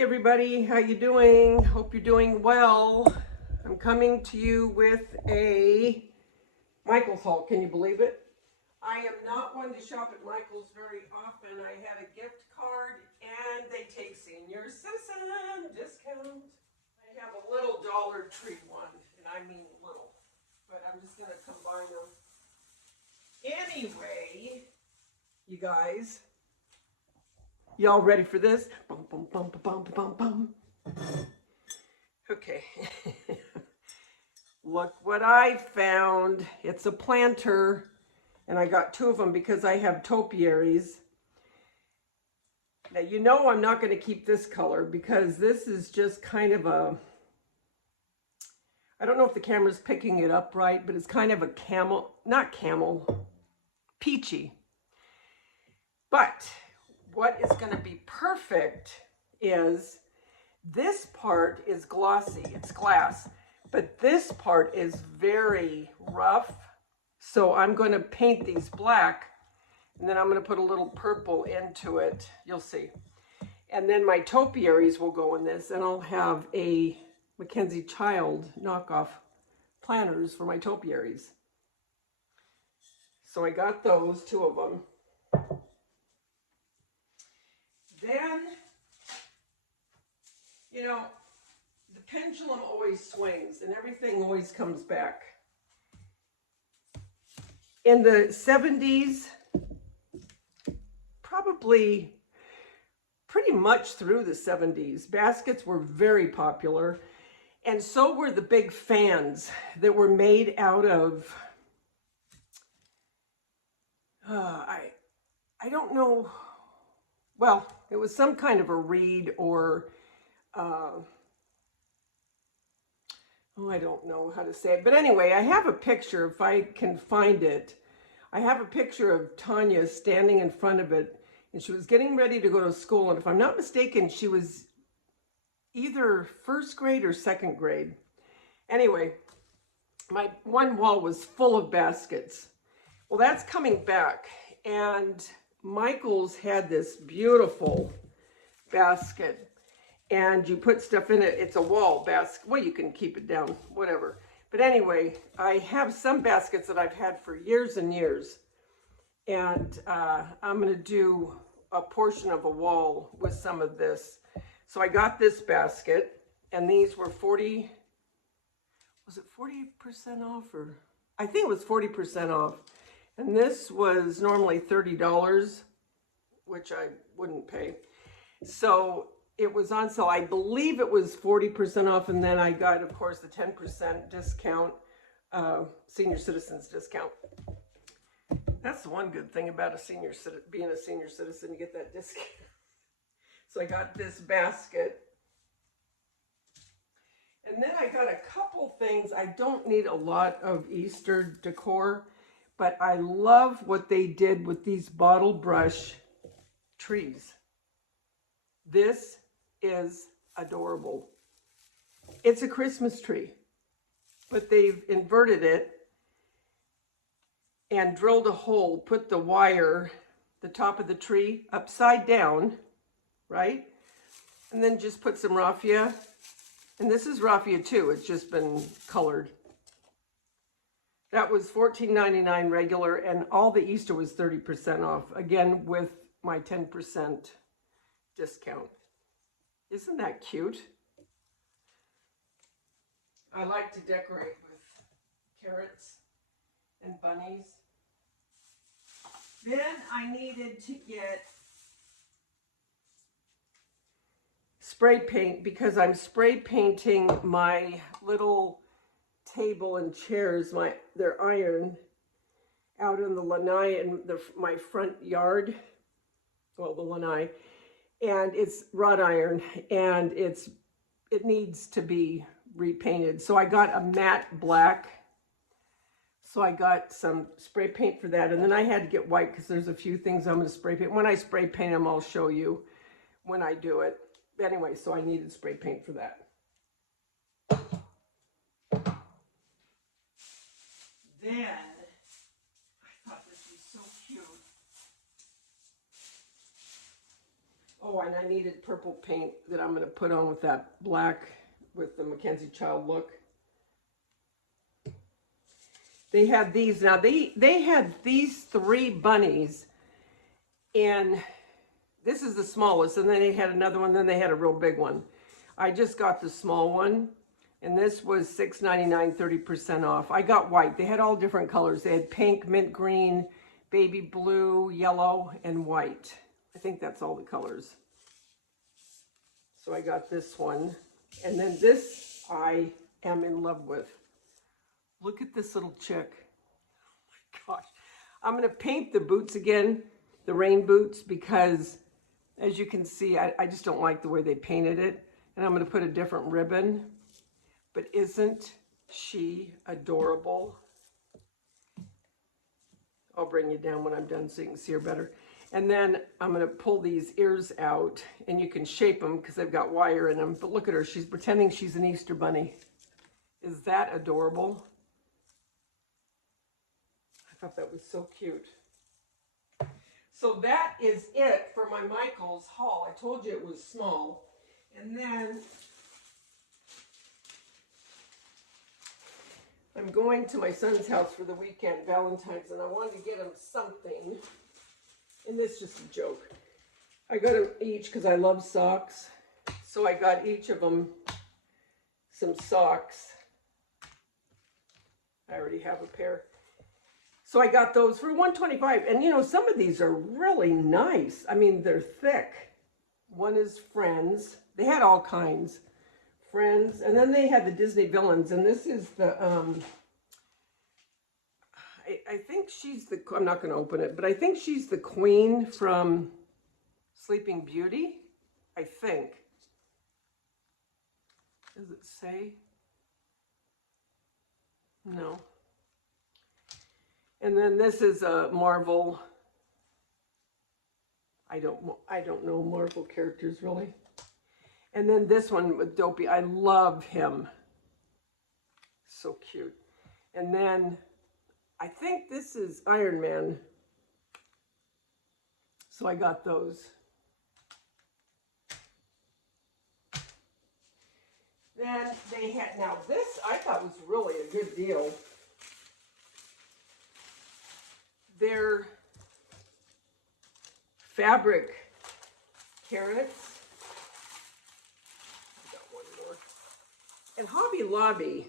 Hey everybody, how you doing? Hope you're doing well. I'm coming to you with a Michael's haul. Can you believe it? I am not one to shop at Michael's very often. I had a gift card and they take senior citizen discount. I have a little Dollar Tree one, and I mean little, but I'm just gonna combine them. Anyway, you guys, y'all ready for this? Bum, bum, bum, bum, bum, bum, bum. Okay. Look what I found. It's a planter, and I got two of them because I have topiaries. Now, you know I'm not going to keep this color because this is just kind of a, I don't know if the camera's picking it up right, but it's kind of a camel, not camel, peachy. But what is going to be perfect is this part is glossy, it's glass, but this part is very rough. So I'm going to paint these black, and then I'm going to put a little purple into it. You'll see. And then my topiaries will go in this, and I'll have a Mackenzie Child knockoff planters for my topiaries. So I got those, two of them. Then, you know, the pendulum always swings and everything always comes back. In the 70s, probably pretty much through the 70s, baskets were very popular, and so were the big fans that were made out of, I don't know, well, it was some kind of a reed or, oh, I don't know how to say it. But anyway, I have a picture, if I can find it. I have a picture of Tanya standing in front of it, and she was getting ready to go to school. And if I'm not mistaken, she was either first grade or second grade. Anyway, my one wall was full of baskets. Well, that's coming back. And Michael's had this beautiful basket. And you put stuff in it. It's a wall basket. Well, you can keep it down, whatever. But anyway, I have some baskets that I've had for years and years. And I'm going to do a portion of a wall with some of this. So I got this basket, and these were 40, was it 40% off? Or I think it was 40% off. And this was normally $30, which I wouldn't pay. So it was on sale. I believe it was 40% off, and then I got, of course, the 10% discount, senior citizens discount. That's the one good thing about being a senior citizen, you get that discount. So I got this basket. And then I got a couple things. I don't need a lot of Easter decor, but I love what they did with these bottle brush trees. This is adorable. It's a Christmas tree, but they've inverted it and drilled a hole, put the wire, the top of the tree, upside down, right? And then just put some raffia. And this is raffia too, it's just been colored. That was $14.99 regular, and all the Easter was 30% off, again with my 10% discount. Isn't that cute? I like to decorate with carrots and bunnies. Then I needed to get spray paint because I'm spray painting my little table and chairs. They're iron out in the lanai in my front yard. Well, the lanai. And it's wrought iron, and it needs to be repainted. So I got a matte black. So I got some spray paint for that. And then I had to get white because there's a few things I'm going to spray paint. When I spray paint them, I'll show you when I do it. Anyway, so I needed spray paint for that. Then, I thought this was so cute. Oh, Oh, and I needed purple paint that I'm going to put on with that black, with the Mackenzie Child look. They had these. Now, they had these 3 bunnies, and this is the smallest, and then they had another one, then they had a real big one. I just got the small one, and this was $6.99, 30% off. I got white. They had all different colors. They had pink, mint green, baby blue, yellow, and white. I think that's all the colors. So I got this one. And then this I am in love with. Look at this little chick. Oh my gosh. I'm going to paint the boots again, the rain boots, because as you can see, I just don't like the way they painted it. And I'm going to put a different ribbon. But isn't she adorable? I'll bring you down when I'm done so you can see her better. And then I'm going to pull these ears out, and you can shape them because they've got wire in them. But look at her. She's pretending she's an Easter bunny. Is that adorable? I thought that was so cute. So that is it for my Michael's haul. I told you it was small. And then I'm going to my son's house for the weekend, Valentine's, and I wanted to get him something. And this is just a joke. I got them each because I love socks. So I got each of them some socks. I already have a pair. So I got those for $125. And you know, some of these are really nice. I mean, they're thick. One is Friends. They had all kinds. Friends. And then they had the Disney villains. And this is the, I think she's the, I'm not going to open it, but I think she's the queen from Sleeping Beauty. I think. Does it say? No. And then this is a Marvel. I don't know Marvel characters really. And then this one with Dopey. I love him. So cute. And then I think this is Iron Man. So I got those. Then they had, now this I thought was really a good deal. They're fabric carrots. I got one more. And Hobby Lobby,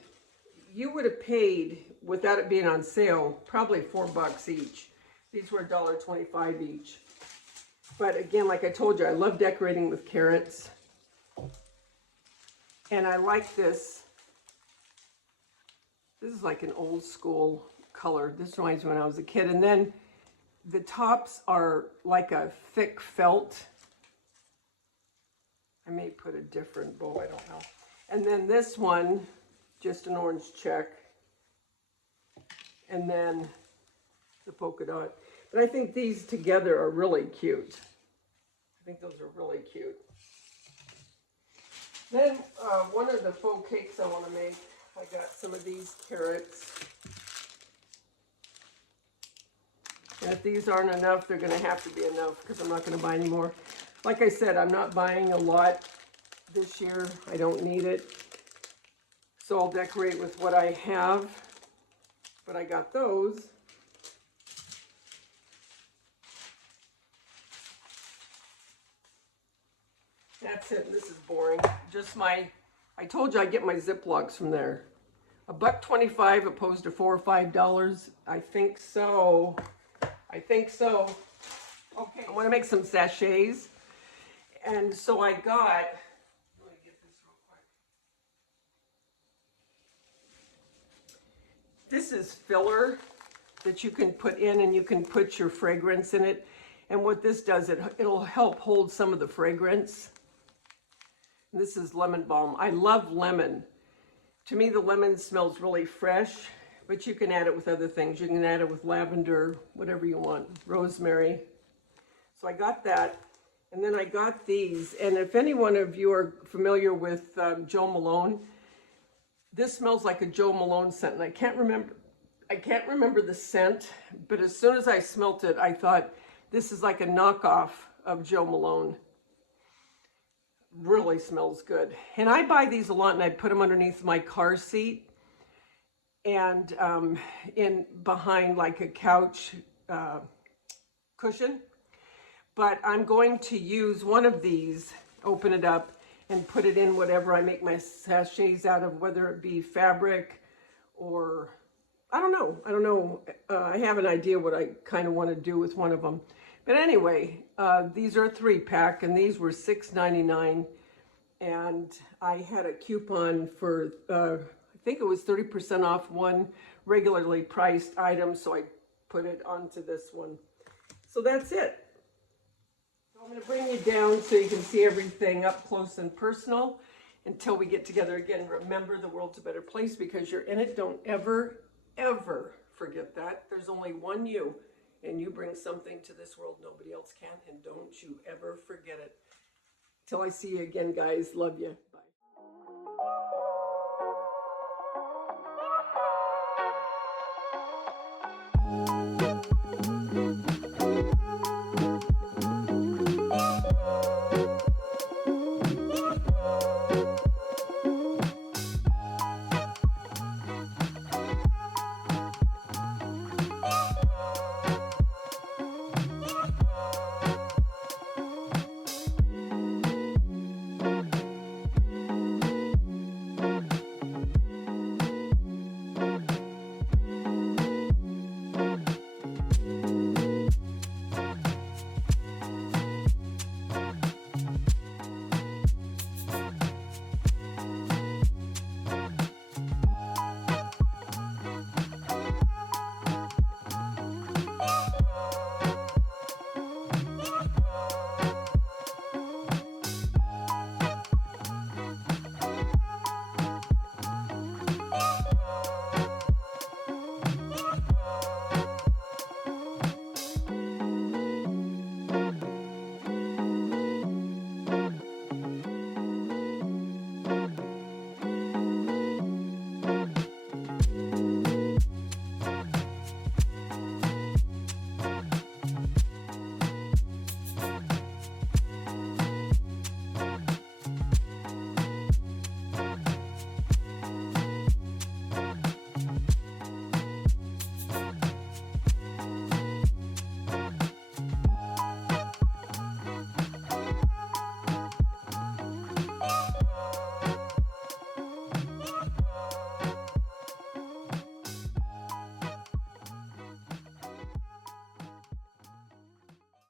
you would have paid, without it being on sale, probably $4 each. These were $1.25 each. But again, like I told you, I love decorating with carrots. And I like this. This is like an old school color. This reminds me when I was a kid. And then the tops are like a thick felt. I may put a different bow, I don't know. And then this one, just an orange check. And then the polka dot. But I think these together are really cute. I think those are really cute. Then one of the faux cakes I want to make, I got some of these carrots. And if these aren't enough, they're going to have to be enough because I'm not going to buy any more. Like I said, I'm not buying a lot this year. I don't need it. So I'll decorate with what I have. But I got those. That's it. This is boring. Just my, I told you I get my Ziplocs from there. $1.25 opposed to $4 or $5. I think so. I think so. Okay, I want to make some sachets. And so I got, let me get this real quick. This is filler that you can put in, and you can put your fragrance in it. And what this does, it'll help hold some of the fragrance. This is lemon balm. I love lemon. To me, the lemon smells really fresh, but you can add it with other things. You can add it with lavender, whatever you want, rosemary. So I got that. And then I got these. And if any one of you are familiar with Jo Malone, this smells like a Jo Malone scent. And I can't remember the scent, but as soon as I smelt it, I thought, this is like a knockoff of Jo Malone. really smells good. And I buy these a lot and I put them underneath my car seat and in behind like a couch cushion. But I'm going to use one of these, open it up, and put it in whatever I make my sachets out of, whether it be fabric or, I don't know. I have an idea what I kind of want to do with one of them. But anyway, these are a 3-pack, and these were $6.99. And I had a coupon for, I think it was 30% off one regularly priced item, so I put it onto this one. So that's it. I'm going to bring you down so you can see everything up close and personal until we get together again. Remember, the world's a better place because you're in it. Don't ever, ever forget that. There's only one you, and you bring something to this world nobody else can, and don't you ever forget it. Till I see you again, guys. Love you. Bye.